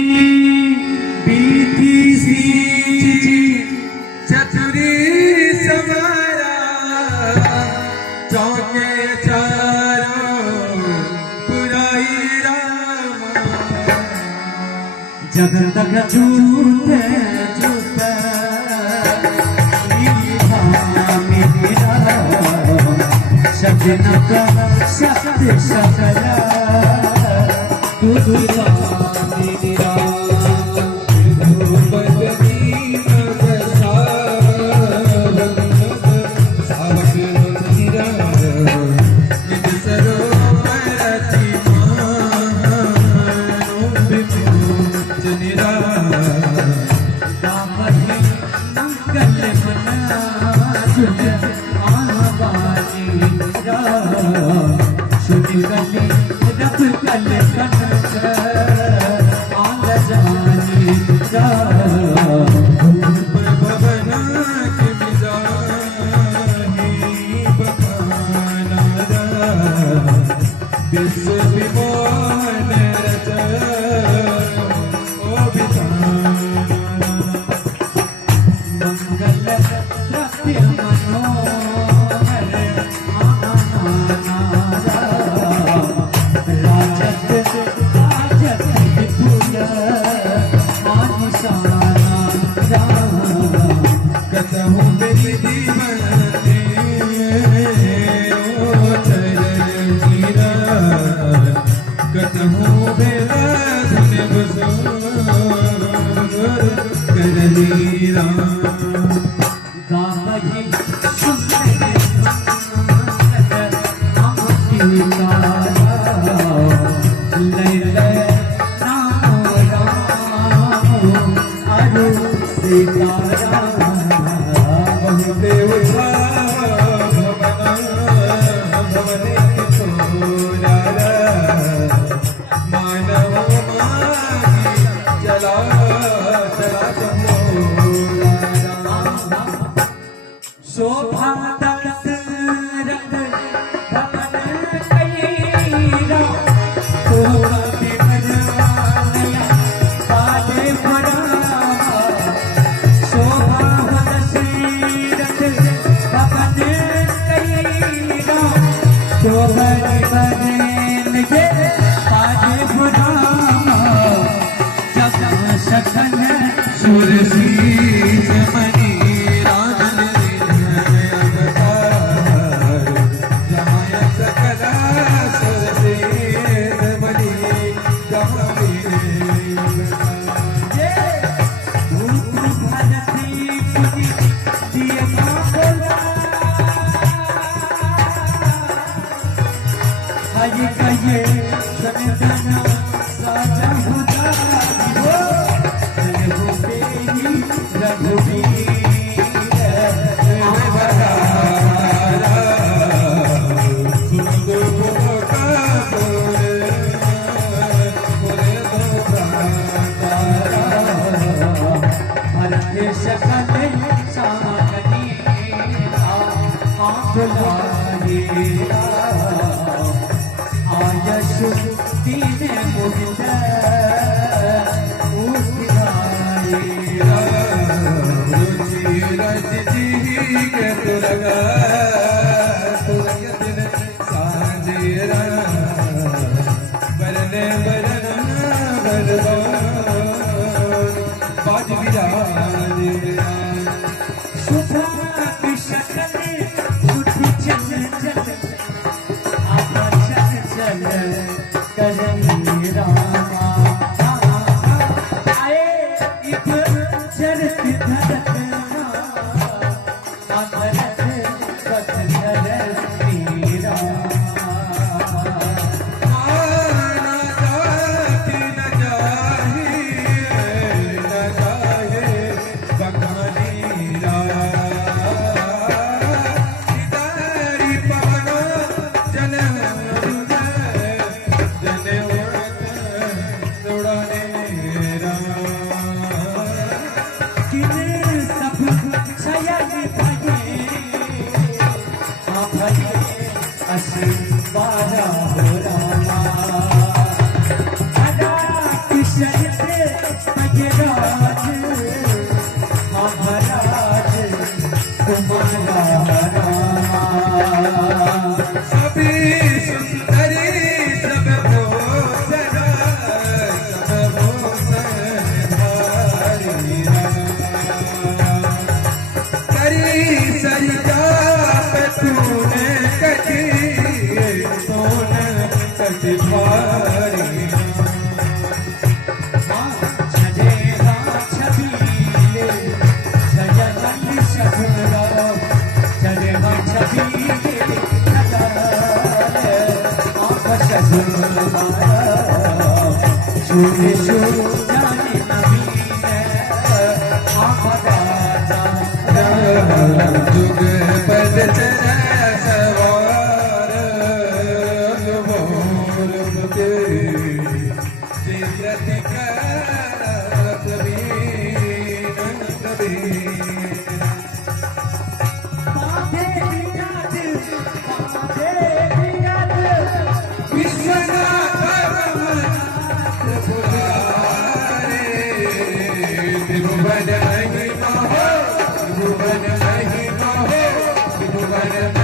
बीती सी चतुरी समारा चौके चारों बुराई रामा जब तक झूठे झूठे मेरा सजन का सत्य सकला तू Bada, bada, bada, bada, bada, अजराज महाराज तुम्हारा रामा सभी सुंदरी सब भूषण सब भूषण धारी करी सरिता पे तूने कटी तूने कटी भारी सजेगा छबीले सजा चंद शबरा सजेगा छबीले सजा आँख शबरा शूर शूर जाने नबी है आँख राजा जुग पद चरा सवार मोर के जिंदत बाधे बिराज विश्वनाथ त्रिभुवन महिमा हो त्रिभुवन महिमा हो त्रिभुवन